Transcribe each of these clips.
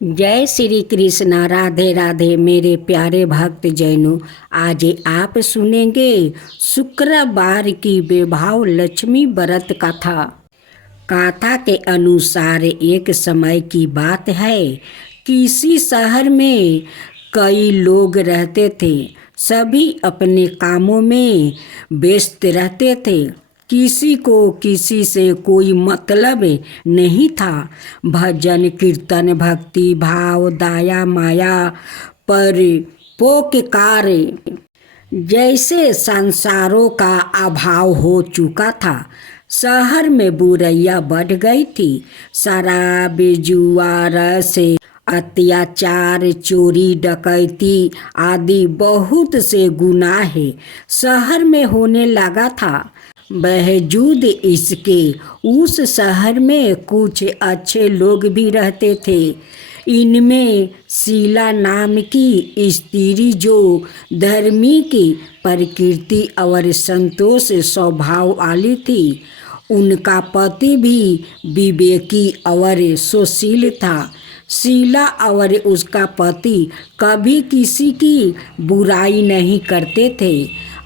जय श्री कृष्ण। राधे राधे मेरे प्यारे भक्त जैनों। आज आप सुनेंगे शुक्रवार की वैभव लक्ष्मी व्रत कथा। कथा के अनुसार एक समय की बात है। किसी शहर में कई लोग रहते थे। सभी अपने कामों में व्यस्त रहते थे। किसी को किसी से कोई मतलब नहीं था। भजन कीर्तन भक्ति भाव दया माया परोपकार जैसे संसारों का अभाव हो चुका था। शहर में बुराइयां बढ़ गई थी। शराब जुआ रस अत्याचार चोरी डकैती आदि बहुत से गुनाह शहर में होने लगा था। बावजूद इसके उस शहर में कुछ अच्छे लोग भी रहते थे। इनमें शीला नाम की स्त्री जो धर्मी की प्रकृति और संतोष स्वभाव वाली थी। उनका पति भी विवेकी और सुशील था। शीला और उसका पति कभी किसी की बुराई नहीं करते थे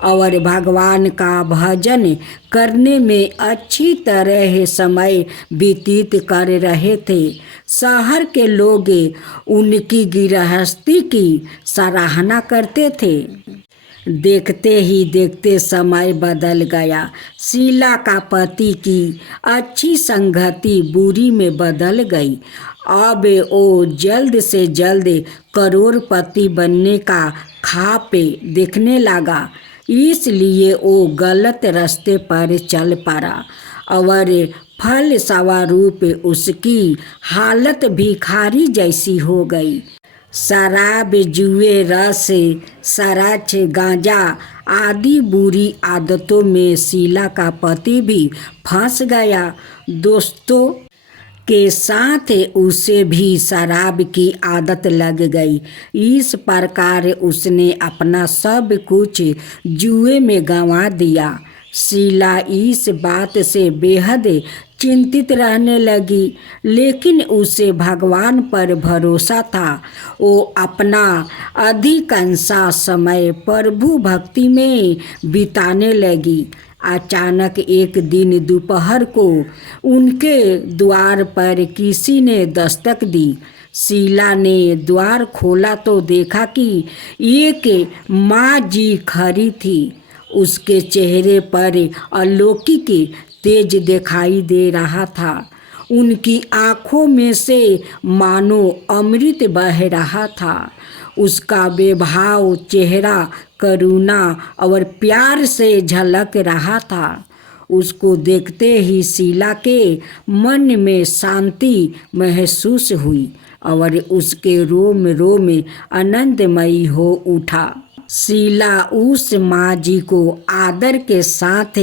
और भगवान का भजन करने में अच्छी तरह समय व्यतीत कर रहे थे। शहर के लोग उनकी गृहस्थी की सराहना करते थे। देखते ही देखते समय बदल गया। शीला का पति की अच्छी संगति बुरी में बदल गई। अब वो जल्द से जल्द करोड़पति बनने का ख्वाब देखने लगा। इसलिए वो गलत रास्ते पर चल पड़ा और फलस्वरूप उसकी हालत भिखारी जैसी हो गई। शराब जुए रस शराब गांजा आदि बुरी आदतों में शीला का पति भी फंस गया। दोस्तों के साथ उसे भी शराब की आदत लग गई। इस प्रकार उसने अपना सब कुछ जुए में गंवा दिया। शीला इस बात से बेहद चिंतित रहने लगी, लेकिन उसे भगवान पर भरोसा था। वो अपना अधिकांश समय प्रभु भक्ति में बिताने लगी। अचानक एक दिन दोपहर को उनके द्वार पर किसी ने दस्तक दी। शीला ने द्वार खोला तो देखा कि एक माँ जी खड़ी थी। उसके चेहरे पर अलौकिक तेज दिखाई दे रहा था। उनकी आँखों में से मानो अमृत बह रहा था। उसका बेभाव चेहरा करुणा और प्यार से झलक रहा था। उसको देखते ही शीला के मन में शांति महसूस हुई और उसके रोम रोम आनंदमयी हो उठा। शीला उस माँ जी को आदर के साथ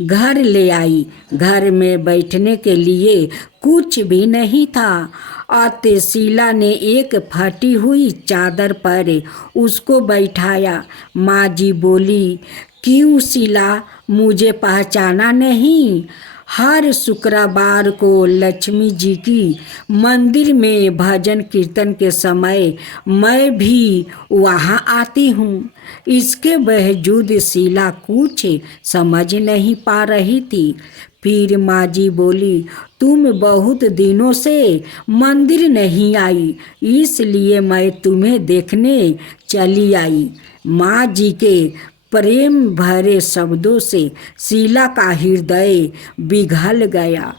घर ले आई। घर में बैठने के लिए कुछ भी नहीं था। अतः शीला ने एक फटी हुई चादर पर उसको बैठाया। माँ जी बोली, क्यों शीला, मुझे पहचाना नहीं? हर शुक्रवार को लक्ष्मी जी की मंदिर में भजन कीर्तन के समय मैं भी वहाँ आती हूँ। इसके बावजूद शीला कुछ समझ नहीं पा रही थी। फिर माँ जी बोली, तुम बहुत दिनों से मंदिर नहीं आई, इसलिए मैं तुम्हें देखने चली आई। माँ जी के प्रेम भरे शब्दों से शीला का हृदय पिघल गया।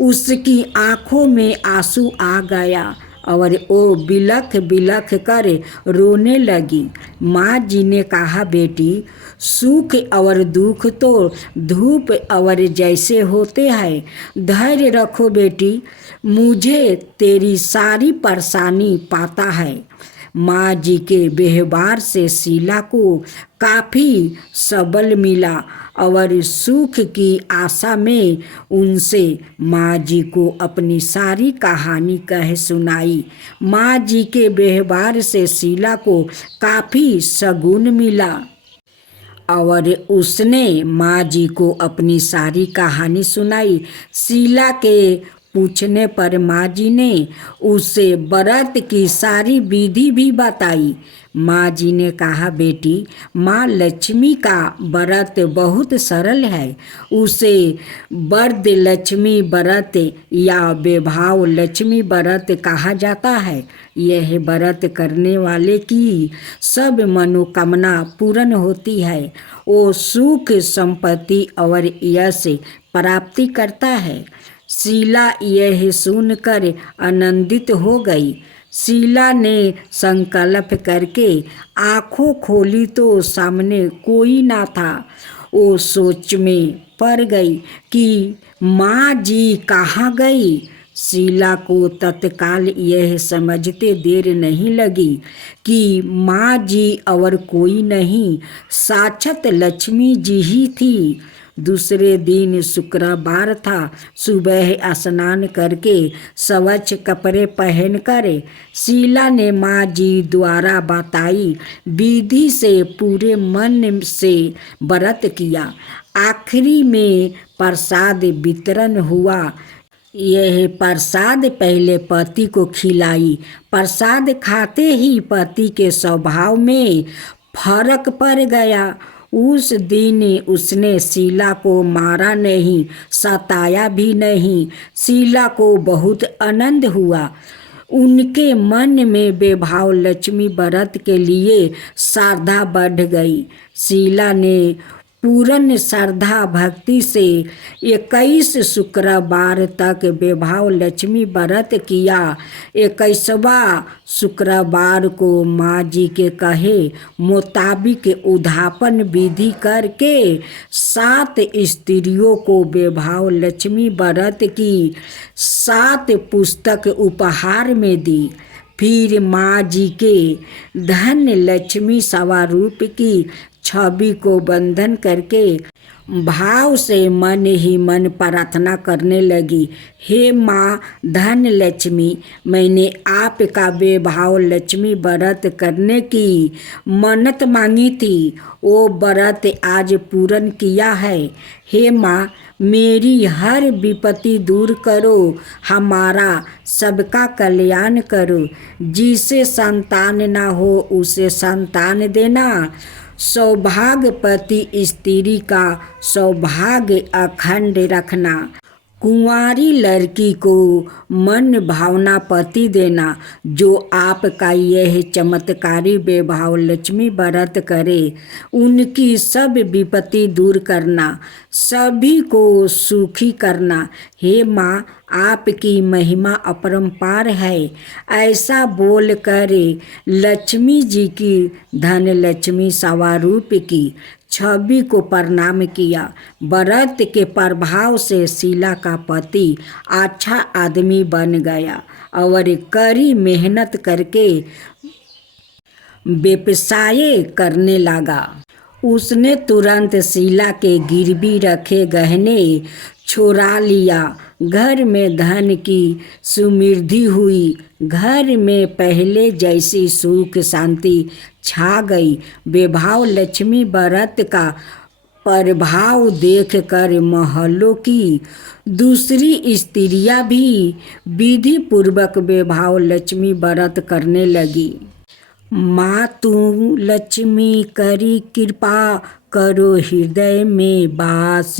उसकी आंखों में आंसू आ गया और वो बिलख बिलख कर रोने लगी। माँ जी ने कहा, बेटी, सुख और दुख तो धूप और जैसे होते हैं। धैर्य रखो बेटी, मुझे तेरी सारी परेशानी पता है। माँ जी के व्यवहार से शीला को काफ़ी सबल मिला और सुख की आशा में उनसे माँ जी को अपनी सारी कहानी कह सुनाई। माँ जी के व्यवहार से शीला को काफ़ी सुकून मिला और उसने माँ जी को अपनी सारी कहानी सुनाई। शीला के पूछने पर माँ जी ने उसे व्रत की सारी विधि भी बताई। माँ जी ने कहा, बेटी, माँ लक्ष्मी का व्रत बहुत सरल है। उसे वरद लक्ष्मी व्रत या वैभव लक्ष्मी व्रत कहा जाता है। यह व्रत करने वाले की सब मनोकामना पूर्ण होती है। वो सुख, संपत्ति और यश प्राप्ति करता है। शीला यह सुनकर आनंदित हो गई। शीला ने संकल्प करके आंखों खोली तो सामने कोई ना था। वो सोच में पड़ गई कि माँ जी कहाँ गई। शीला को तत्काल यह समझते देर नहीं लगी कि माँ जी और कोई नहीं, साक्षात लक्ष्मी जी ही थी। दूसरे दिन शुक्रवार था। सुबह स्नान करके स्वच्छ कपड़े पहनकर शीला ने माँ जी द्वारा बताई विधि से पूरे मन से व्रत किया। आखिरी में प्रसाद वितरण हुआ। यह प्रसाद पहले पति को खिलाई। प्रसाद खाते ही पति के स्वभाव में फर्क पड़ गया। उस दिन उसने शीला को मारा नहीं, सताया भी नहीं। शीला को बहुत आनंद हुआ। उनके मन में वैभव लक्ष्मी व्रत के लिए श्रद्धा बढ़ गई। शीला ने पूर्ण श्रद्धा भक्ति से 21 शुक्रवार तक वैभव लक्ष्मी व्रत किया। 21वां शुक्रवार को माँ जी के कहे मुताबिक उद्यापन विधि करके 7 स्त्रियों को वैभव लक्ष्मी व्रत की 7 पुस्तक उपहार में दी। फिर माँ जी के धन लक्ष्मी स्वरूप की छवि को बंधन करके भाव से मन ही मन प्रार्थना करने लगी। हे माँ धन लक्ष्मी, मैंने आपका वैभव लक्ष्मी व्रत करने की मन्नत मांगी थी। वो व्रत आज पूर्ण किया है। हे माँ, मेरी हर विपत्ति दूर करो, हमारा सबका कल्याण करो। जिसे संतान ना हो उसे संतान देना। सौभाग्यवती स्त्री का सौभाग्य अखंड रखना। कुंवारी लड़की को मन भावना पति देना। जो आपका यह चमत्कारी वैभव लक्ष्मी व्रत करे, उनकी सब विपत्ति दूर करना, सभी को सुखी करना। हे माँ, आपकी महिमा अपरंपार है। ऐसा बोल कर लक्ष्मी जी की धन लक्ष्मी स्वरूप की छवि को प्रणाम किया। व्रत के प्रभाव से शीला का पति अच्छा आदमी बन गया और कड़ी मेहनत करके व्यवसाय करने लगा। उसने तुरंत शीला के गिरवी रखे गहने चुरा लिया। घर में धन की समृद्धि हुई। घर में पहले जैसी सुख शांति छा गई। वैभव लक्ष्मी व्रत का प्रभाव देखकर मोहल्लों की दूसरी स्त्रियां भी विधि पूर्वक वैभव लक्ष्मी व्रत करने लगी। माँ तू लक्ष्मी करी कृपा करो हृदय में वास,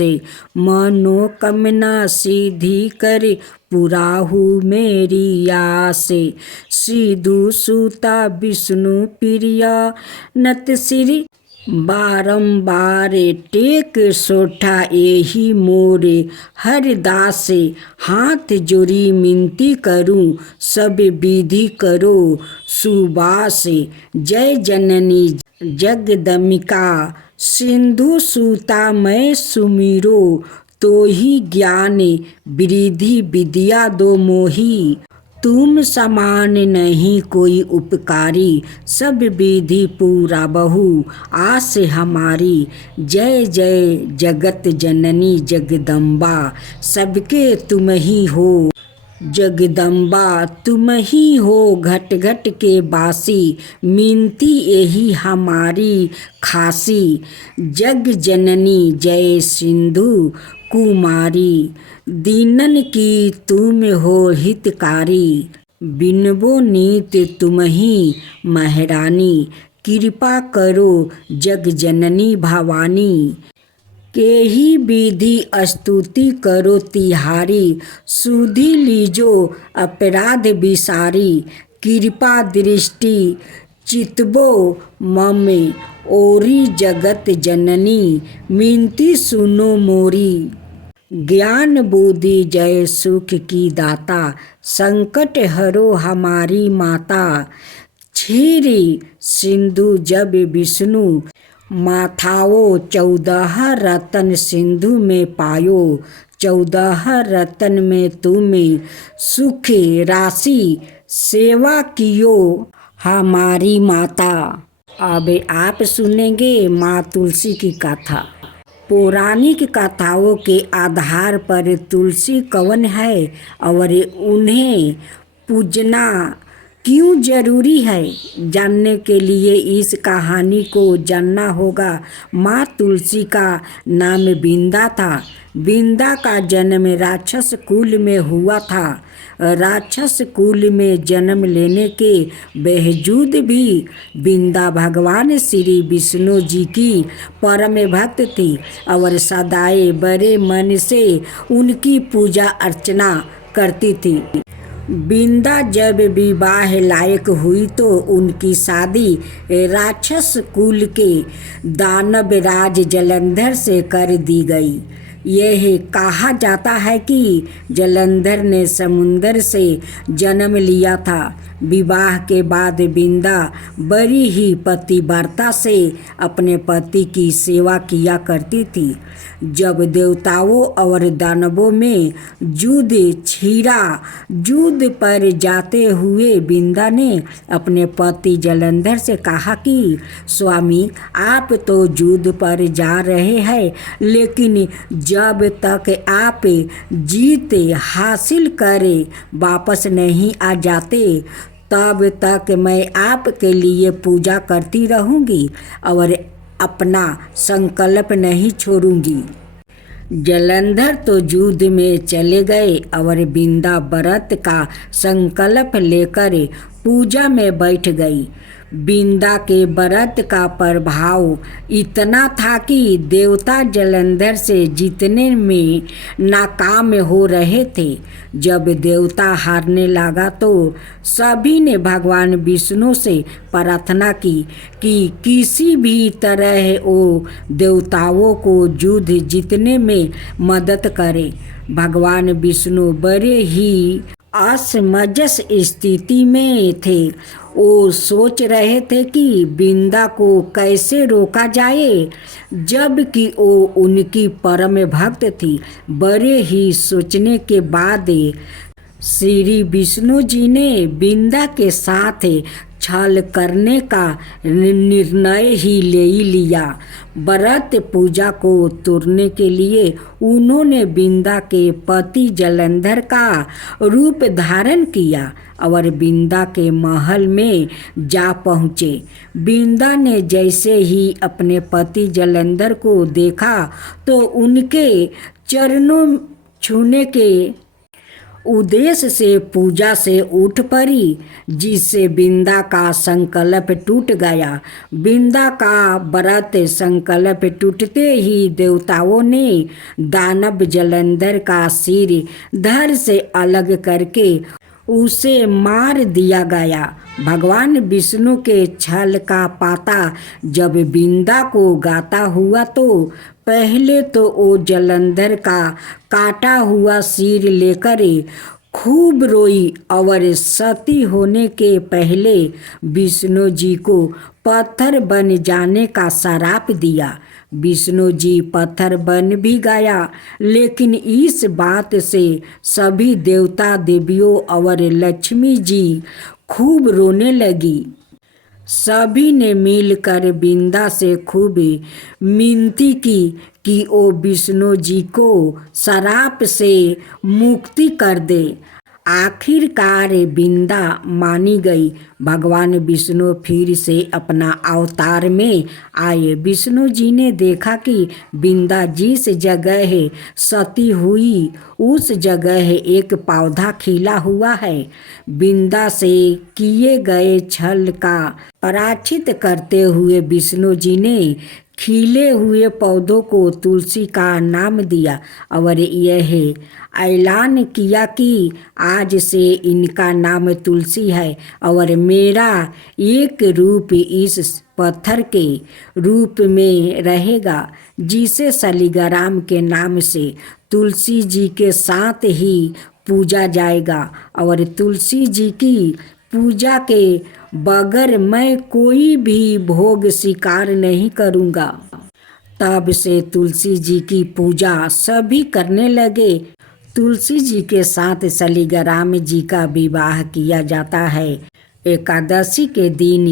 मनोकामना सिद्धि कर पुराहु मेरी आस। सिद्धू सूता विष्णु प्रिया नत सिर बारंबार टेक सोठा यही मोरे हरदास। हाथ जोड़ी मिनती करूं सब विधि करो सुबास। जय जननी जगदम्बिका सिंधु सूता मैं सुमिरो, तो ही ज्ञान वृद्धि विद्या दो मोही। तुम समान नहीं कोई उपकारी, सब विधि पूरा बहु आस हमारी। जय जय जगत जननी जगदम्बा, सबके तुम ही हो जगदम्बा। तुम ही हो घट घट के बासी, मिनती यही हमारी खासी। जग जननी जय सिंधु कुमारी, दीनन की तुम हो हितकारी, बिनबो नीत तुम ही महरानी, कृपा करो जग जननी भवानी, केही विधि स्तुति करो तिहारी, सुधि लीजो अपराध विसारी, कृपा दृष्टि चितबो मम ओरी जगत जननी, मिनती सुनो मोरी, ज्ञान बुद्धि जय सुख की दाता, संकट हरो हमारी माता, क्षीरी सिंधु जब विष्णु माथाओ, 14 रतन सिंधु में पायो, 14 रतन में तुम सुख राशि, सेवा कियो हमारी माता। अब आप सुनेंगे माँ तुलसी की कथा। पौराणिक कथाओं के आधार पर तुलसी कौन है और उन्हें पूजना क्यों जरूरी है, जानने के लिए इस कहानी को जानना होगा। माँ तुलसी का नाम बिंदा था। बिंदा का जन्म राक्षस कुल में हुआ था। राक्षस कुल में जन्म लेने के बावजूद भी बिंदा भगवान श्री विष्णु जी की परम भक्त थी और सदाए बड़े मन से उनकी पूजा अर्चना करती थी। बिंदा जब विवाह लायक हुई तो उनकी शादी राक्षस कुल के दानव राज जलंधर से कर दी गई। यह कहा जाता है कि जलंधर ने समुंदर से जन्म लिया था। विवाह के बाद बिंदा बड़ी ही पतिव्रता से अपने पति की सेवा किया करती थी। जब देवताओं और दानवों में युद्ध छिड़ा, युद्ध पर जाते हुए बिंदा ने अपने पति जलंधर से कहा कि स्वामी, आप तो युद्ध पर जा रहे हैं, लेकिन जब तक आप जीत हासिल करे वापस नहीं आ जाते तब तक मैं आपके लिए पूजा करती रहूंगी और अपना संकल्प नहीं छोड़ूंगी। जलंधर तो युद्ध में चले गए और बिंदा व्रत का संकल्प लेकर पूजा में बैठ गई। बिंदा के व्रत का प्रभाव इतना था कि देवता जलंधर से जीतने में नाकाम हो रहे थे। जब देवता हारने लगा तो सभी ने भगवान विष्णु से प्रार्थना की कि किसी भी तरह वो देवताओं को युद्ध जीतने में मदद करे। भगवान विष्णु बड़े ही असमंजस स्थिति में थे। वो सोच रहे थे कि बिंदा को कैसे रोका जाए, जबकि वो उनकी परम भक्त थी। बड़े ही सोचने के बाद श्री विष्णु जी ने बिंदा के साथ छल करने का निर्णय ही ले लिया। व्रत पूजा को तोड़ने के लिए उन्होंने बिंदा के पति जलंधर का रूप धारण किया और बिंदा के महल में जा पहुँचे। बिंदा ने जैसे ही अपने पति जलंधर को देखा तो उनके चरणों छूने के उद्देश्य से पूजा से उठ पड़ी, जिससे बिंदा का संकल्प टूट गया। बिंदा का व्रत संकल्प टूटते ही देवताओं ने दानव जलंधर का सिर धड़ से अलग करके उसे मार दिया गया। भगवान विष्णु के छल का पाता जब बिंदा को गाता हुआ तो पहले तो वो जलंधर का काटा हुआ सिर लेकर खूब रोई और सती होने के पहले विष्णु जी को पत्थर बन जाने का श्राप दिया। विष्णु जी पत्थर बन भी गया, लेकिन इस बात से सभी देवता देवियों और लक्ष्मी जी खूब रोने लगी। सभी ने मिलकर बिंदा से खूब मिनती की कि वो विष्णु जी को श्राप से मुक्ति कर दे। आखिरकार बिंदा मानी गई। भगवान विष्णु फिर से अपना अवतार में आए। विष्णु जी ने देखा कि बिंदा जिस जगह सती हुई उस जगह एक पौधा खिला हुआ है। बिंदा से किए गए छल का प्रायश्चित करते हुए विष्णु जी ने खिले हुए पौधों को तुलसी का नाम दिया और यह ऐलान किया कि आज से इनका नाम तुलसी है और मेरा एक रूप इस पत्थर के रूप में रहेगा, जिसे शालिग्राम के नाम से तुलसी जी के साथ ही पूजा जाएगा और तुलसी जी की पूजा के बगैर मैं कोई भी भोग स्वीकार नहीं करूँगा। तब से तुलसी जी की पूजा सभी करने लगे। तुलसी जी के साथ शालिग्राम जी का विवाह किया जाता है। एकादशी के दिन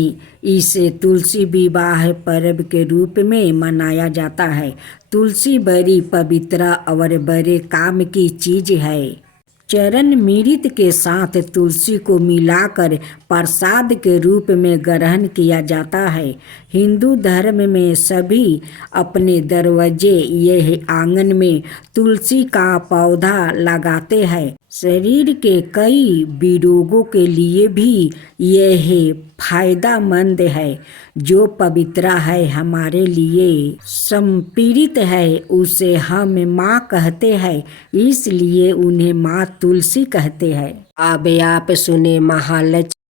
इसे तुलसी विवाह पर्व के रूप में मनाया जाता है। तुलसी बड़ी पवित्र और बड़े काम की चीज है। चरण मृत के साथ तुलसी को मिलाकर प्रसाद के रूप में ग्रहण किया जाता है। हिंदू धर्म में सभी अपने दरवाजे यह आंगन में तुलसी का पौधा लगाते हैं। शरीर के कई विरोगों के लिए भी यह फायदेमंद है। जो पवित्र है, हमारे लिए समर्पित है, उसे हम माँ कहते हैं, इसलिए उन्हें माँ तुलसी कहते हैं। अब आप सुने महालक्ष्मी